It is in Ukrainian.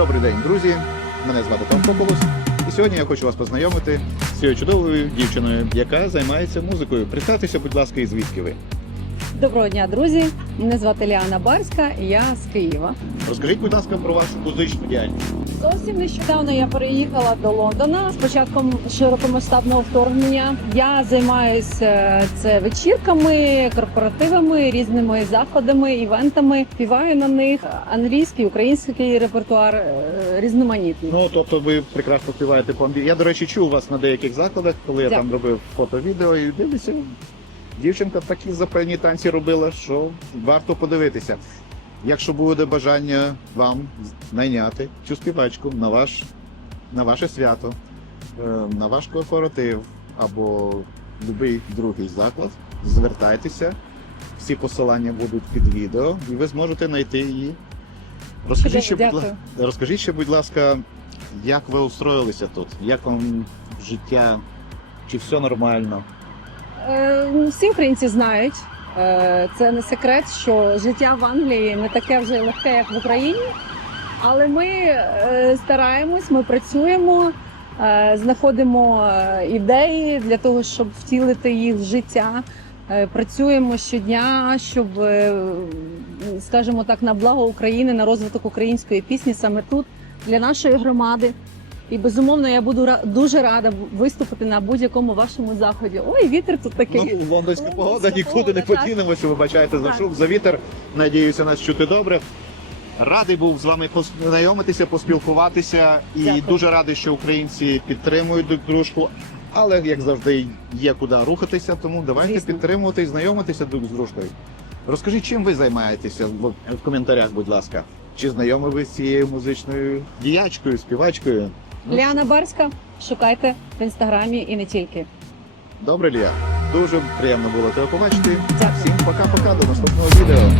Добрий день, друзі. Мене звати Том Кополос. І сьогодні я хочу вас познайомити з цією чудовою дівчиною, яка займається музикою. Представтеся, будь ласка, і звідки ви. Доброго дня, друзі! Мене звати Ліана Барська, я з Києва. Розкажіть, будь ласка, про вашу музичну діяльність. Зовсім нещодавно я переїхала до Лондона з початком широкомасштабного вторгнення. Я займаюся це вечірками, корпоративами, різними заходами, івентами. Співаю на них англійський, український репертуар е, різноманітний. Ну, тобто ви прекрасно співаєте по. Я, до речі, чув вас на деяких закладах, коли я там робив фото-відео і дивлюся. Дівчинка такі запальні танці робила, що варто подивитися. Якщо буде бажання вам найняти цю співачку на ваш на ваше свято, е, на ваш корпоратив або будь-який другий заклад, звертайтеся. Всі посилання будуть під відео, і ви зможете знайти її. Розкажіть, ще, будь, розкажіть ще, будь ласка, як ви устроїлися тут? Як вам життя? Чи все нормально? Е, Всі українці знають. е, Це не секрет, що життя в Англії не таке вже легке, як в Україні. Але ми е, стараємось, ми працюємо, знаходимо ідеї для того, щоб втілити їх в життя. Працюємо щодня, щоб, скажімо так, на благо України, на розвиток української пісні саме тут для нашої громади. І безумовно, я буду дуже рада виступити на будь-якому вашому заході. Ой, вітер тут такий. Ну, лондонська погода, нікуди не подінемося, вибачайте за шум, за вітер. Надіюся, нас чути добре. Радий був з вами познайомитися, поспілкуватися, і Дякую. дуже радий, що українці підтримують друг дружку. Але як завжди, є куди рухатися, тому давайте Звісно. підтримувати і знайомитися друг з дружкою. Розкажіть, чим ви займаєтеся в в коментарях, будь ласка. Чи знайомі ви з цією музичною діячкою, співачкою? Ліана Барська, шукайте в інстаграмі і не тільки. Добре, Лія. Дуже приємно було тебе побачити. Дякую. Всім пока-пока, до наступного відео.